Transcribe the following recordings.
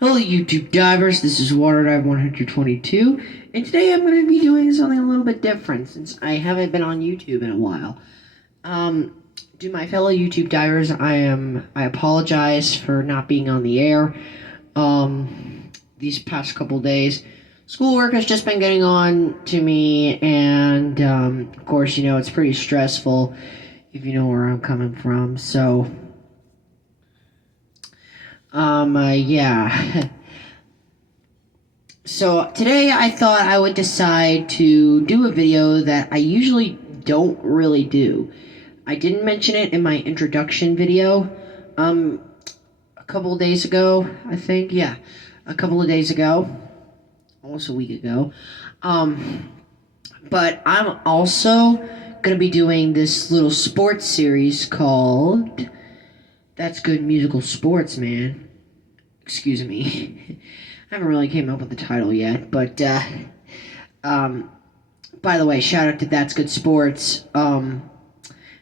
Hello, YouTube divers. This is Water Dive 122, and today I'm going to be doing something a little bit different since I haven't been on YouTube in a while. To my fellow YouTube divers, I apologize for not being on the air. These past couple days, schoolwork has just been getting on to me, and of course, it's pretty stressful if you know where I'm coming from. So, yeah. So today I thought I would decide to do a video that I usually don't really do. I didn't mention it in my introduction video a couple of days ago, I think. Yeah, a couple of days ago, almost a week ago. But I'm also going to be doing this little sports series called That's Good Musical Sports, man. Excuse me. I haven't really came up with the title yet, but by the way, shout out to That's Good Sports, and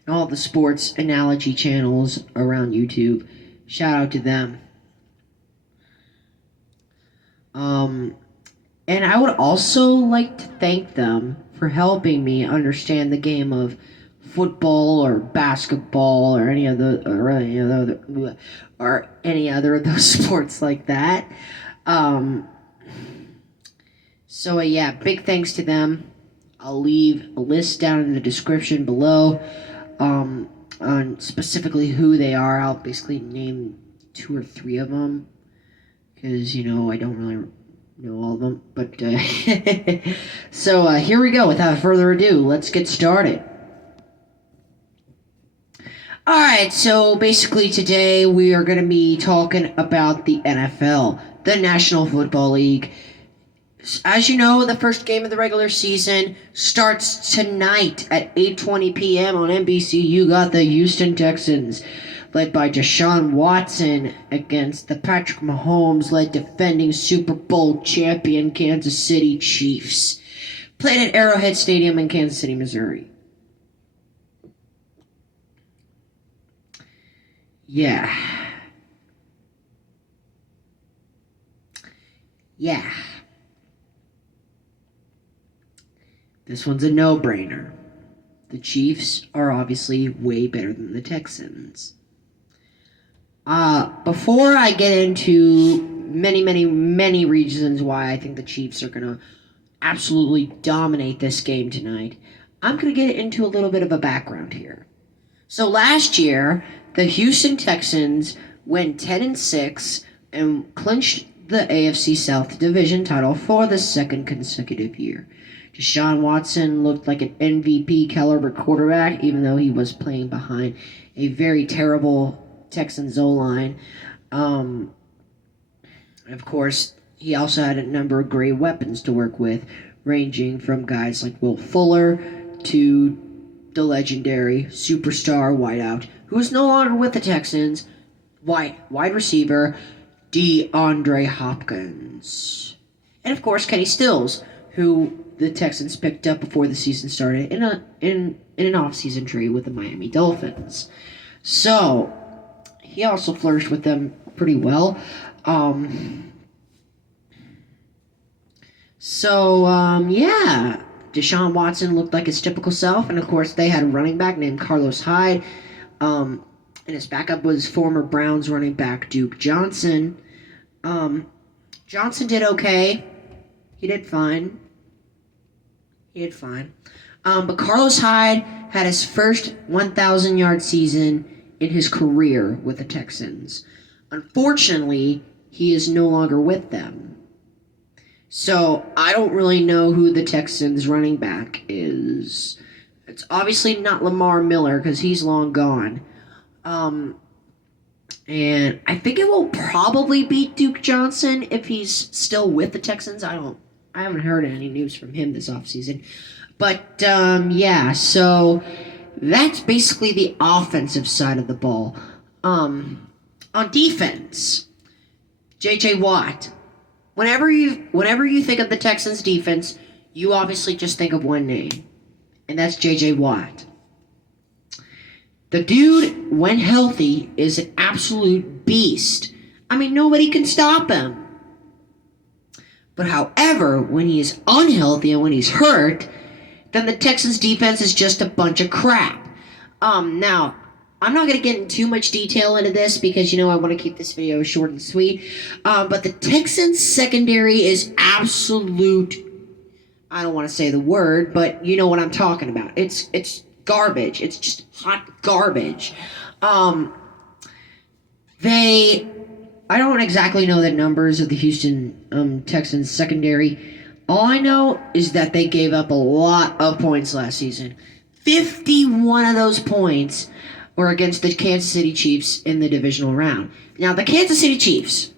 all the sports analogy channels around YouTube. Shout out to them. And I would also like to thank them for helping me understand the game of football or basketball or any other of those sports like that. So yeah, big thanks to them. I'll leave a list down in the description below on specifically who they are. I'll basically name 2 or 3 of them because I don't really know all of them. But so here we go. Without further ado, let's get started. Alright, so basically today we are going to be talking about the NFL, the National Football League. As you know, the first game of the regular season starts tonight at 8:20 p.m. on NBC. You got the Houston Texans, led by Deshaun Watson, against the Patrick Mahomes-led defending Super Bowl champion Kansas City Chiefs. Played at Arrowhead Stadium in Kansas City, Missouri. Yeah. This one's a no-brainer. The Chiefs are obviously way better than the Texans. Before I get into many reasons why I think the Chiefs are going to absolutely dominate this game tonight, I'm going to get into a little bit of a background here. So last year, the Houston Texans went 10-6 and clinched the AFC South Division title for the second consecutive year. Deshaun Watson looked like an MVP caliber quarterback, even though he was playing behind a very terrible Texans O-line. Of course, he also had a number of great weapons to work with, ranging from guys like Will Fuller to the legendary superstar wideout, who is no longer with the Texans, wide receiver DeAndre Hopkins. And of course, Kenny Stills, who the Texans picked up before the season started in an off-season trade with the Miami Dolphins. So he also flourished with them pretty well. Yeah, Deshaun Watson looked like his typical self, and of course they had a running back named Carlos Hyde, and his backup was former Browns running back Duke Johnson. Johnson did okay. He did fine. But Carlos Hyde had his first 1,000-yard season in his career with the Texans. Unfortunately, he is no longer with them. So I don't really know who the Texans running back is. It's obviously not Lamar Miller because he's long gone. And I think it will probably be Duke Johnson if he's still with the Texans. I haven't heard any news from him this offseason. But, yeah, so that's basically the offensive side of the ball. On defense, J.J. Watt. Whenever you think of the Texans' defense, you obviously just think of one name, and that's J.J. Watt. The dude, when healthy, is an absolute beast. I mean, nobody can stop him. But however, when he is unhealthy and when he's hurt, then the Texans defense is just a bunch of crap. Now, I'm not going to get into too much detail into this because, I want to keep this video short and sweet. But the Texans secondary is absolute, I don't want to say the word, but you know what I'm talking about. It's garbage. It's just hot garbage. I don't exactly know the numbers of the Houston Texans secondary. All I know is that they gave up a lot of points last season. 51 of those points were against the Kansas City Chiefs in the divisional round. Now, the Kansas City Chiefs,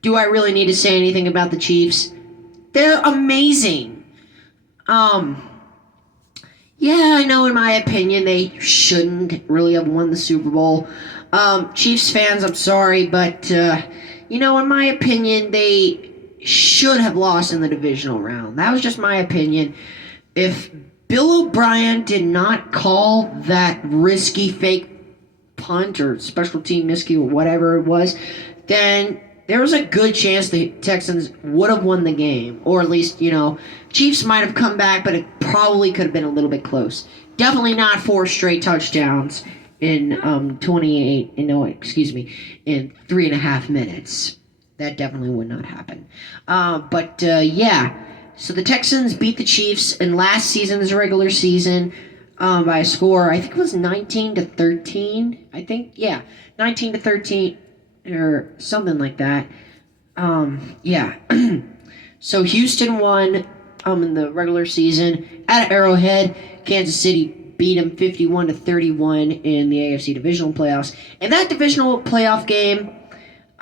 do I really need to say anything about the Chiefs? They're amazing. Yeah, I know in my opinion they shouldn't really have won the Super Bowl. Chiefs fans, I'm sorry, but, in my opinion, they should have lost in the divisional round. That was just my opinion. If Bill O'Brien did not call that risky fake punt or special team miscue or whatever it was, then there was a good chance the Texans would have won the game. Or at least, Chiefs might have come back, but it probably could have been a little bit close. Definitely not 4 straight touchdowns in 3.5 minutes. That definitely would not happen. Yeah. So the Texans beat the Chiefs in last season's regular season by a score, I think it was 19-13. 19-13 or something like that. Yeah. So Houston won in the regular season at Arrowhead. Kansas City beat them 51-31 in the AFC divisional playoffs. And that divisional playoff game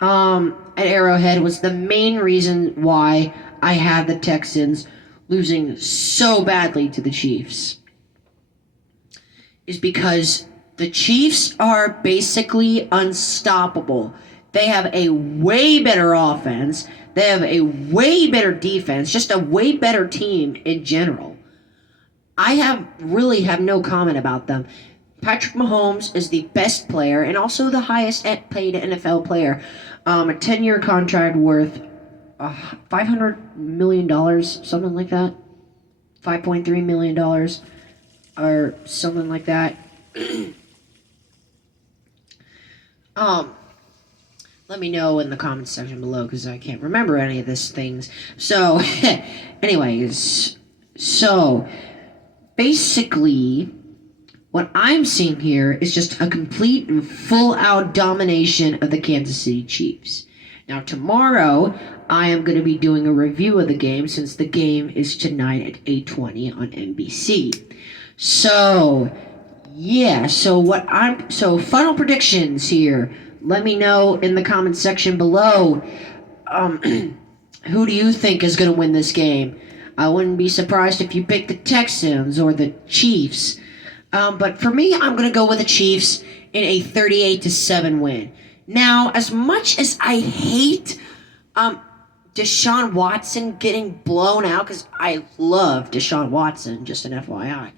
at Arrowhead was the main reason why I had the Texans losing so badly to the Chiefs. Is because the Chiefs are basically unstoppable. They have a way better offense. They have a way better defense. Just a way better team in general. I really have no comment about them. Patrick Mahomes is the best player and also the highest paid NFL player. A 10-year contract worth $500 million, something like that. $5.3 million or something like that. Let me know in the comments section below because I can't remember any of these things. So, anyways, basically, what I'm seeing here is just a complete and full-out domination of the Kansas City Chiefs. Now, tomorrow, I am going to be doing a review of the game since the game is tonight at 8:20 on NBC. So, yeah, so final predictions here. Let me know in the comments section below. Who do you think is going to win this game? I wouldn't be surprised if you picked the Texans or the Chiefs. But for me, I'm going to go with the Chiefs in a 38-7 win. Now, as much as I hate Deshaun Watson getting blown out, because I love Deshaun Watson, just an FYI,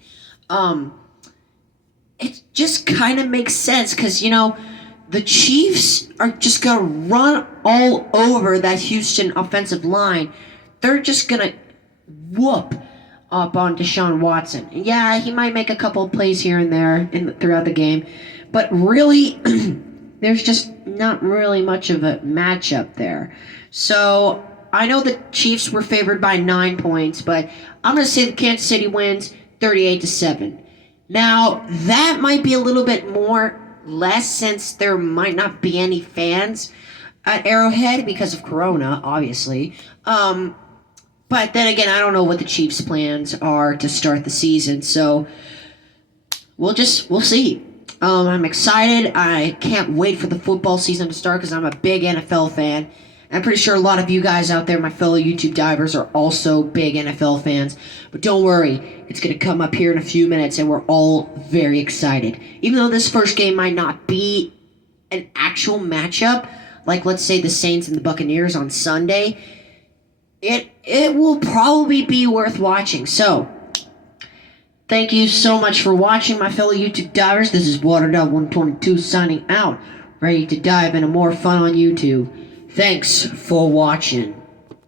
it just kind of makes sense because, the Chiefs are just going to run all over that Houston offensive line. They're just going to whoop up on Deshaun Watson. Yeah, he might make a couple of plays here and there throughout the game, but really, there's just not really much of a matchup there. So, I know the Chiefs were favored by 9 points, but I'm going to say the Kansas City wins 38-7. Now, that might be a little bit less since there might not be any fans at Arrowhead because of Corona, obviously. But then again, I don't know what the Chiefs' plans are to start the season, so we'll see. I'm excited. I can't wait for the football season to start because I'm a big NFL fan. I'm pretty sure a lot of you guys out there, my fellow YouTube divers, are also big NFL fans. But don't worry, it's going to come up here in a few minutes, and we're all very excited. Even though this first game might not be an actual matchup, like let's say the Saints and the Buccaneers on Sunday, it will probably be worth watching. So, thank you so much for watching, my fellow YouTube divers. This is WaterDog122 signing out, ready to dive into more fun on YouTube. Thanks for watching.